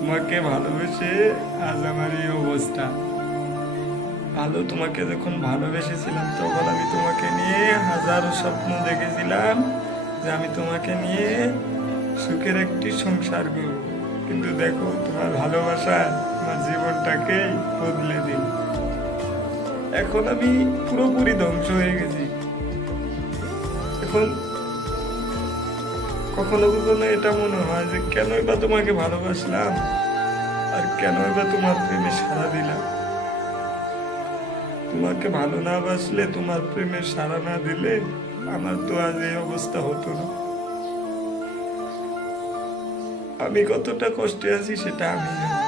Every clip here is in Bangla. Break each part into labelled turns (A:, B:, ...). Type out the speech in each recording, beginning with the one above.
A: তোমাকে ভালোবেসে আজ আমার এই অবস্থা। ভালো তোমাকে যখন ভালোবেসেছিলাম, তখন আমি তোমাকে নিয়ে হাজারো স্বপ্ন দেখেছিলাম যে আমি তোমাকে নিয়ে সুখের একটি সংসার করব। কিন্তু দেখো, তোমার ভালোবাসা আমার জীবনটাকে বদলে দিল। এখন আমি পুরোপুরি ধ্বংস হয়ে গেছি। এখন কখনো কখনো এটা মনে হয় যে কেনই বা তোমাকে ভালোবাসলাম আর কেনই বা তোমার প্রেমে সাড়া দিলাম। তোমাকে ভালো না বাসলে, তোমার প্রেমে সাড়া না দিলে আমার তো আজ এই অবস্থা হতো না। আমি কতটা কষ্টে আছি সেটা আমি জানি।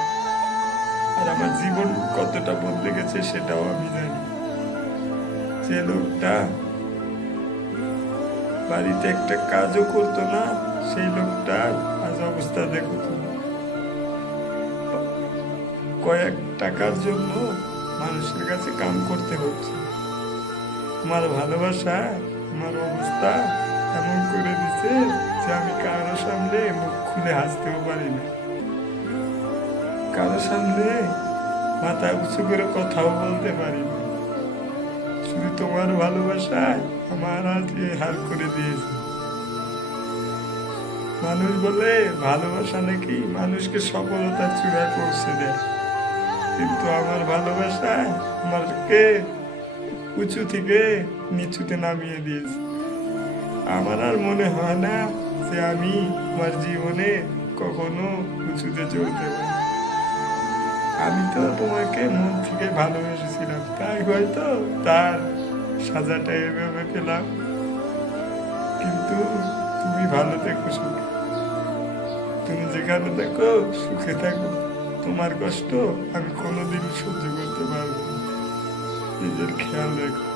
A: আর আমার জীবন কতটা বদলে গেছে সেটাও আমি জানি। যে লোকটা বাড়িতে একটা কাজও করতো না, সেই লোকটা আজ অবস্থা দেখো কয়েক টাকার জন্য মানুষের কাছে কাম করতে হচ্ছে। আমার ভালোবাসা আমার অবস্থা এমন করে দিছে যে আমি কারও সামনে মুখ খুলে হাসতেও পারি না। কারও সামনে মাথা উঁচু করে কথাও বলতে পারি না। শুধু তোমার ভালোবাসায় আমার আজ এই হাল করে দিয়েছে। মানুষ বলে, ভালোবাসা নাকি মানুষকে সফলতার চূড়ায় পৌঁছে দেয়। কিন্তু আমার ভালোবাসায় আমাকে উঁচু থেকে নিচুতে নামিয়ে দিয়েছে। আমার আর মনে হয় না যে আমি আমার জীবনে কখনো উঁচুতে চলতে পারি। আমি তো তোমাকে মন থেকে ভালোবেসেছিলাম, তাই হয়তো তার সাজাটা এভাবে পেলাম। কিন্তু তুমি ভালো থেকো সুখে। তুমি যেখানে থাকো সুখে থাকো। তোমার কষ্ট আমি কোনোদিন সহ্য করতে পারব নিজের খেয়াল রেখো।